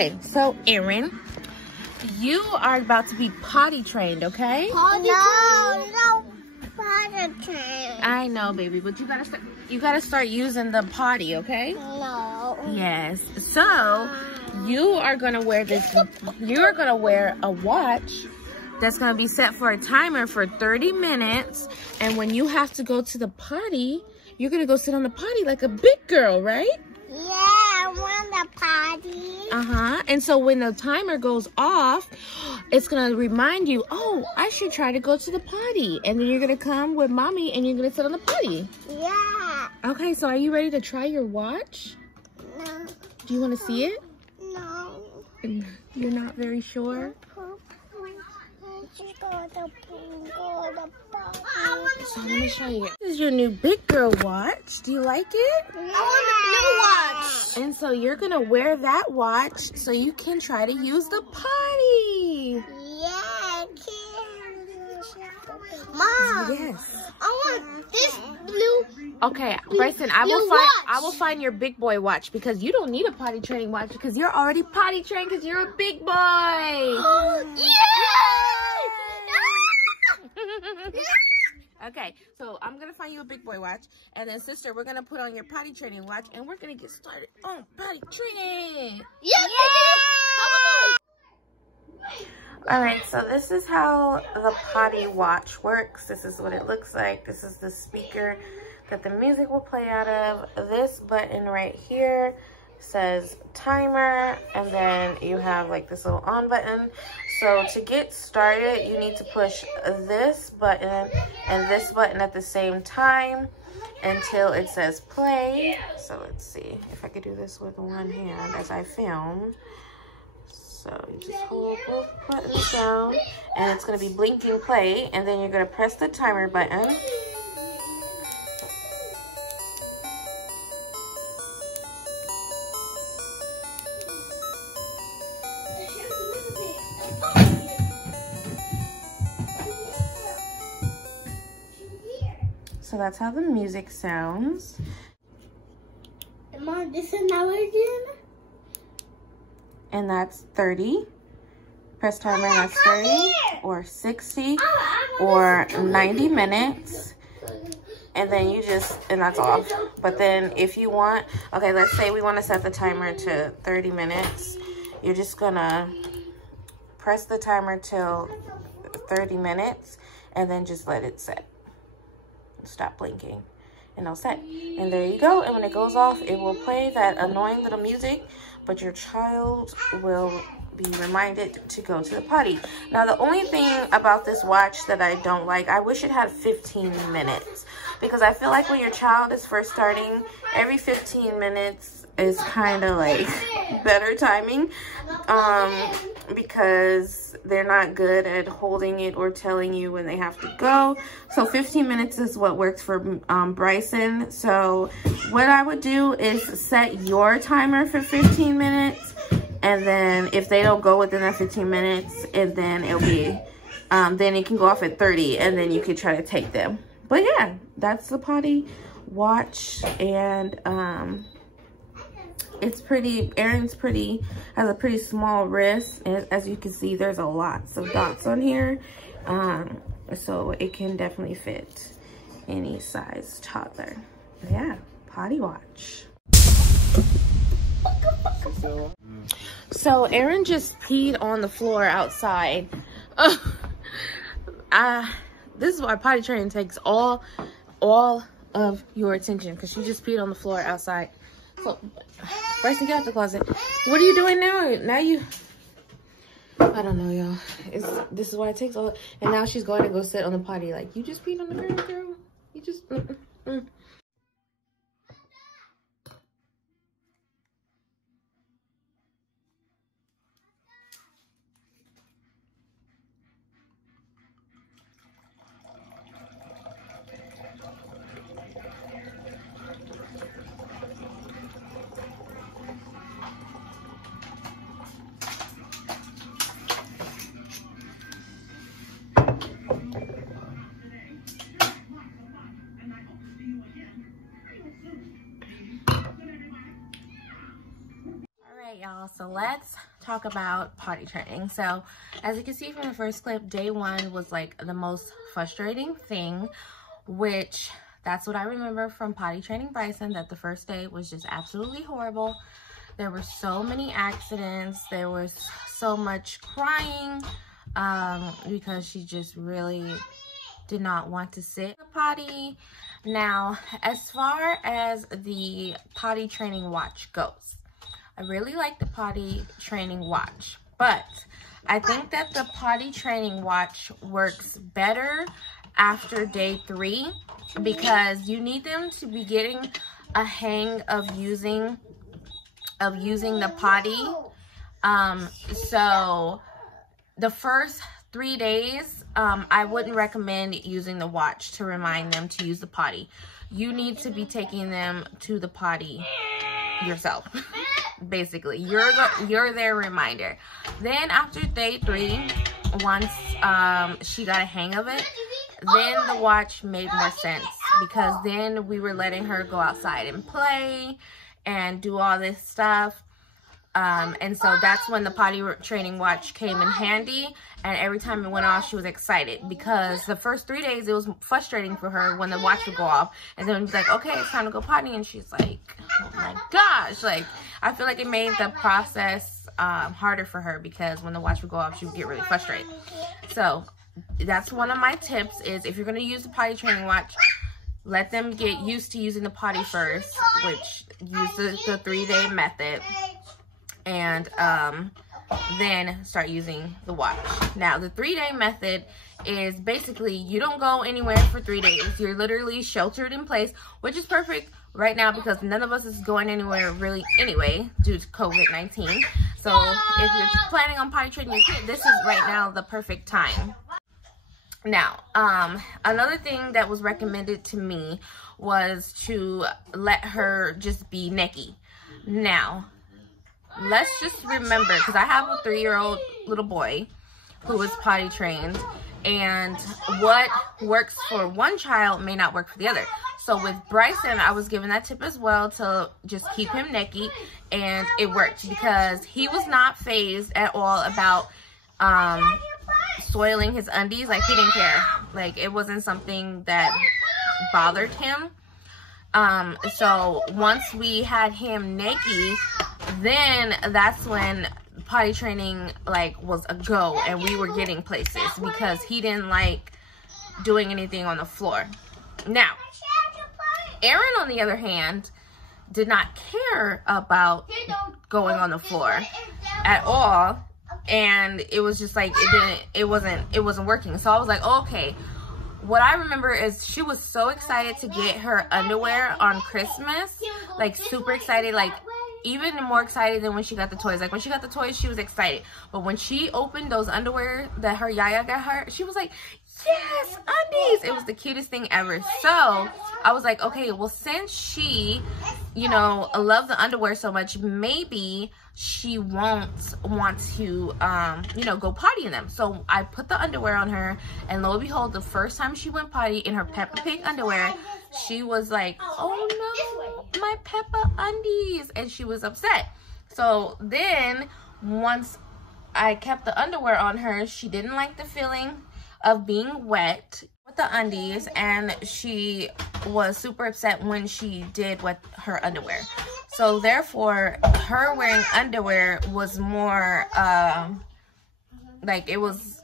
Okay, so Erin, you are about to be potty trained, okay? No, potty trained. I know, baby, but you gotta start using the potty, okay? No. Yes. So you are gonna wear a watch that's gonna be set for a timer for 30 minutes, and when you have to go to the potty, you're gonna go sit on the potty like a big girl, right? Yeah, I want the potty. And so when the timer goes off, it's gonna remind you, oh, I should try to go to the potty. And then you're gonna come with mommy and you're gonna sit on the potty. Yeah. Okay, so are you ready to try your watch? No. Do you wanna see it? No. You're not very sure? So let me show you. This is your new big girl watch. Do you like it? I want the blue watch. And so you're gonna wear that watch so you can try to use the potty. Yeah, Mom. Yes. I want this blue. Okay, Bryson, I will find your big boy watch because you don't need a potty training watch because you're already potty trained because you're a big boy. Yeah! Okay, so I'm gonna find you a big boy watch, and then sister, we're gonna put on your potty training watch, and we're gonna get started on potty training. Yeah! All right, so this is how the potty watch works. This is what it looks like. This is the speaker that the music will play out of. This button right here says timer, and then you have like this little on button. So to get started, you need to push this button and this button at the same time until it says play. So let's see if I could do this with one hand as I film. So you just hold both buttons down and it's going to be blinking play, and then you're going to press the timer button. So that's how the music sounds. Mom, this is now again. And that's 30. Press timer and that's 30 or 60 or 90 minutes. And then you just, and that's off. But then if you want, okay, let's say we want to set the timer to 30 minutes. You're just gonna press the timer till 30 minutes and then just let it set. Stop blinking and it'll set, and there you go. And when it goes off, it will play that annoying little music, but your child will be reminded to go to the potty. Now the only thing about this watch that I don't like, I wish it had 15 minutes, because I feel like when your child is first starting, every 15 minutes is kind of like better timing, because they're not good at holding it or telling you when they have to go. So 15 minutes is what works for Bryson. So what I would do is set your timer for 15 minutes, and then if they don't go within that 15 minutes, and then it'll be then it can go off at 30, and then you can try to take them. But yeah, that's the potty watch. And it's pretty, Erin's has a pretty small wrist. As you can see, there's a lots of dots on here. So it can definitely fit any size toddler. Yeah, potty watch. So Erin just peed on the floor outside. This is why potty training takes all of your attention, because she just peed on the floor outside. So Bryson, get out the closet. What are you doing now? Now you, I don't know, y'all. This is why it takes all. And now she's going to go sit on the potty. Like, you just peed on the ground, girl. You just. Y'all, so let's talk about potty training. So as you can see from the first clip, day 1 was like the most frustrating thing, which that's what I remember from potty training Bryson, that the first day was just absolutely horrible. There were so many accidents. There was so much crying because she just really did not want to sit in the potty. Now, as far as the potty training watch goes, I really like the potty training watch, but I think that the potty training watch works better after day 3 because you need them to be getting a hang of using the potty. So the first 3 days, I wouldn't recommend using the watch to remind them to use the potty. You need to be taking them to the potty yourself. Basically, you're their reminder. Then after day 3, once she got a hang of it, then the watch made more sense because then we were letting her go outside and play and do all this stuff. And so that's when the potty training watch came in handy, and every time it went off she was excited because the first 3 days it was frustrating for her when the watch would go off, and then it was like, okay, it's time to go potty, and she's like, oh my gosh, like I feel like it made the process harder for her because when the watch would go off she would get really frustrated. So that's one of my tips, is if you're going to use the potty training watch, let them get used to using the potty first, which use the 3-day method, and then start using the watch. Now, the 3-day method is basically you don't go anywhere for 3 days. You're literally sheltered in place, which is perfect right now because none of us is going anywhere really anyway due to COVID-19. So if you're planning on potty training your kid, this is right now the perfect time. Now, another thing that was recommended to me was to let her just be necky. Now, let's just remember, because I have a 3-year-old little boy who is potty trained, and what works for one child may not work for the other. So with Bryson, I was given that tip as well to just keep him necky, and it worked because he was not fazed at all about soiling his undies. Like, he didn't care. Like, it wasn't something that bothered him. So once we had him naked, then that's when potty training like was a go, and we were getting places because he didn't like doing anything on the floor. Now, Aaron, on the other hand, did not care about going on the floor at all, and it was just like it wasn't working. So I was like, okay. What I remember is she was so excited to get her underwear on Christmas, like super excited, like even more excited than when she got the toys. Like when she got the toys, she was excited, but when she opened those underwear that her yaya got her, she was like, yes, undies. It was the cutest thing ever. So I was like, okay, well, since she, you know, loves the underwear so much, maybe she won't want to, you know, go potty in them. So I put the underwear on her, and lo and behold, the first time she went potty in her Peppa Pig underwear, she was like, oh no, my Peppa undies, and she was upset. So then once I kept the underwear on her, she didn't like the feeling of being wet with the undies, and she was super upset when she did wet her underwear. So therefore, her wearing underwear was more like it was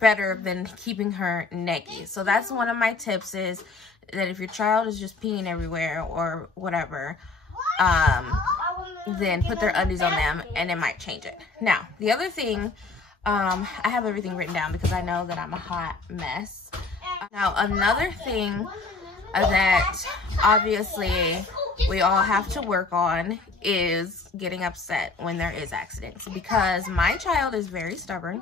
better than keeping her naked. So that's one of my tips, is that if your child is just peeing everywhere or whatever, then put their undies on them and it might change it. Now, the other thing, I have everything written down because I know that I'm a hot mess. Now, another thing that obviously we all have to work on is getting upset when there is accidents, because my child is very stubborn.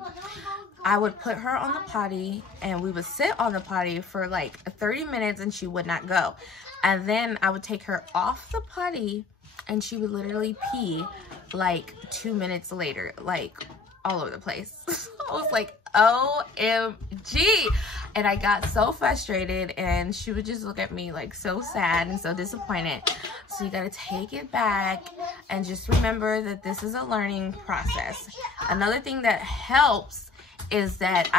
I would put her on the potty and we would sit on the potty for like 30 minutes and she would not go. And then I would take her off the potty and she would literally pee like 2 minutes later, like all over the place. I was like, OMG. And I got so frustrated, and she would just look at me like so sad and so disappointed. So you gotta take it back And just remember that this is a learning process. Another thing that helps is that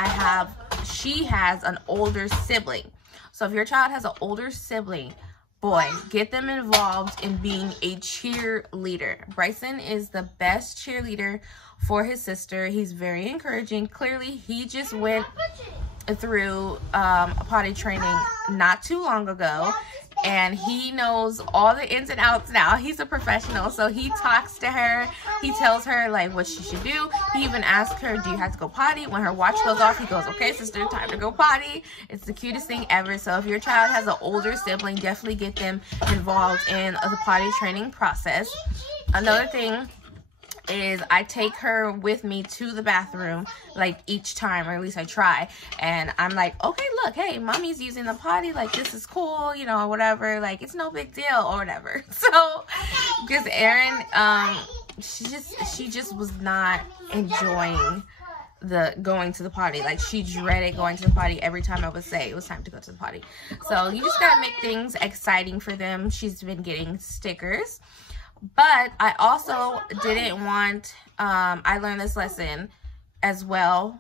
she has an older sibling. So if your child has an older sibling, boy, get them involved in being a cheerleader. Bryson is the best cheerleader for his sister. He's very encouraging. Clearly, he just went through potty training not too long ago, and he knows all the ins and outs now. He's a professional, so he talks to her. He tells her like what she should do. He even asks her, do you have to go potty? When her watch goes off, he goes, okay, sister, time to go potty. It's the cutest thing ever. So if your child has an older sibling, definitely get them involved in the potty training process. Another thing is I take her with me to the bathroom like each time, or at least I try, and I'm like, okay, look, hey, mommy's using the potty, like this is cool, you know, whatever, like it's no big deal or whatever. So because Erin, she just was not enjoying the going to the potty. Like she dreaded going to the potty every time I would say it was time to go to the potty. So you just gotta make things exciting for them. She's been getting stickers. But I also didn't want, I learned this lesson as well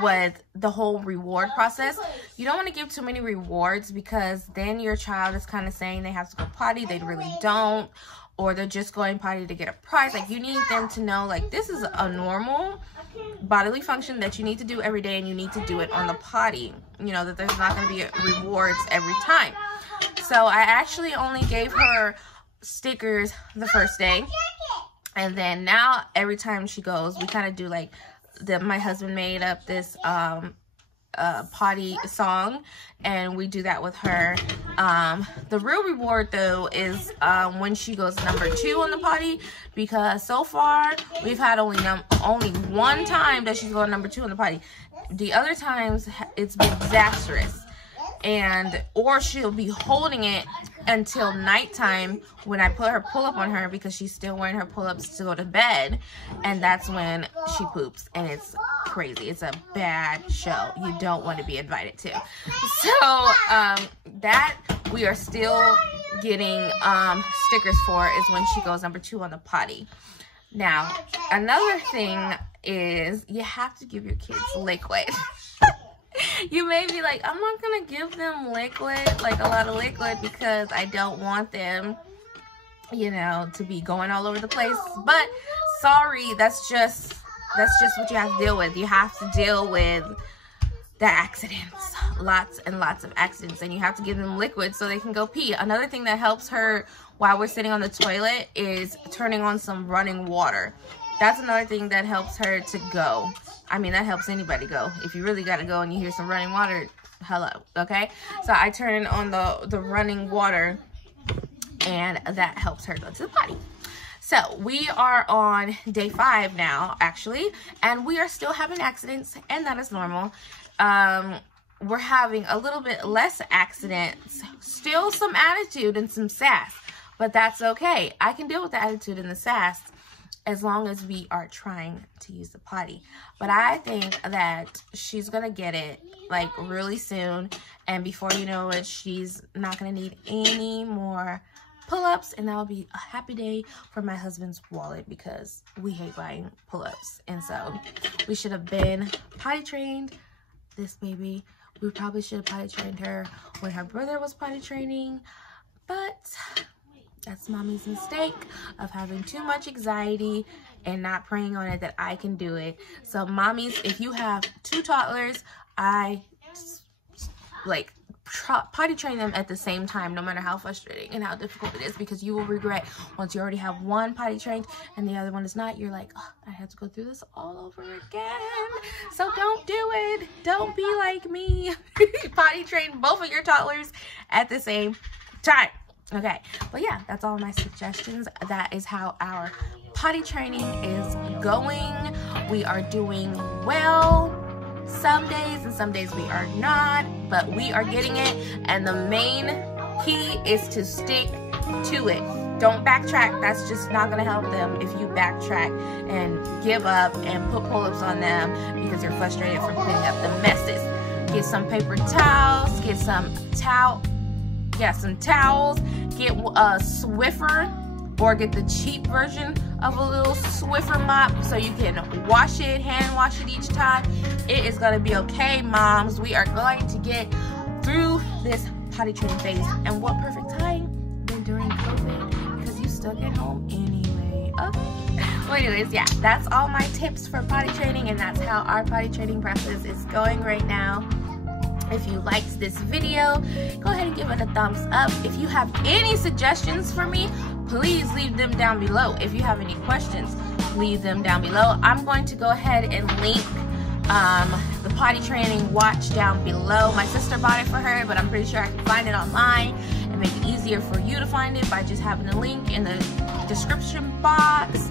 with the whole reward process. You don't want to give too many rewards, because then your child is kind of saying they have to go potty, they really don't, or they're just going potty to get a prize. Like you need them to know like this is a normal bodily function that you need to do every day, and you need to do it on the potty. You know, that there's not going to be rewards every time. So I actually only gave her stickers the first day, and then now every time she goes, we kind of do like my husband made up this potty song, and we do that with her. The real reward though is when she goes number 2 on the potty, because so far we've had only one time that she's going number 2 on the potty. The other times it's been disastrous, or she'll be holding it until nighttime when I put her pull-up on her, because she's still wearing her pull-ups to go to bed, and that's when she poops, and it's crazy. It's a bad show you don't want to be invited to. So that we are still getting stickers for is when she goes number 2 on the potty. Now another thing is you have to give your kids liquid. You may be like, I'm not gonna give them liquid, like a lot of liquid, because I don't want them, you know, to be going all over the place. But sorry, that's just what you have to deal with. You have to deal with the accidents, lots and lots of accidents, and you have to give them liquid so they can go pee. Another thing that helps her while we're sitting on the toilet is turning on some running water. That's another thing that helps her to go. I mean, that helps anybody go. If you really gotta go and you hear some running water, hello, okay? So I turn on the running water, and that helps her go to the potty. So we are on day 5 now, actually, and we are still having accidents, and that is normal. We're having a little bit less accidents, still some attitude and some sass, but that's okay. I can deal with the attitude and the sass as long as we are trying to use the potty. But I think that she's gonna get it like really soon, and before you know it, she's not gonna need any more pull-ups, and that'll be a happy day for my husband's wallet, because we hate buying pull-ups. And so we should have been potty trained this baby. We probably should have potty trained her when her brother was potty training, but that's mommy's mistake of having too much anxiety and not praying on it that I can do it. So mommies, if you have 2 toddlers, I like potty train them at the same time, no matter how frustrating and how difficult it is, because you will regret once you already have one potty trained and the other one is not. You're like, oh, I have to go through this all over again. So don't do it. Don't be like me. Potty train both of your toddlers at the same time. Okay, but yeah, that's all my suggestions. That is how our potty training is going. We are doing well some days, and some days we are not, but we are getting it, and the main key is to stick to it. Don't backtrack. That's just not going to help them if you backtrack and give up and put pull-ups on them because you're frustrated from cleaning up the messes. Get some paper towels, get some towels, get a Swiffer or get the cheap version of a little Swiffer mop so you can wash it, hand wash it each time. It is gonna be okay, moms. We are going to get through this potty training phase. And what perfect time than during COVID, because you stuck at home anyway. Okay. Well, anyways, yeah, that's all my tips for potty training, and that's how our potty training process is going right now. If you liked this video, go ahead and give it a thumbs up. If you have any suggestions for me, please leave them down below. If you have any questions, leave them down below. I'm going to go ahead and link the potty training watch down below. My sister bought it for her, but I'm pretty sure I can find it online and make it easier for you to find it by just having the link in the description box.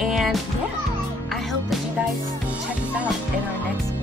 And yeah, I hope that you guys check us out in our next video.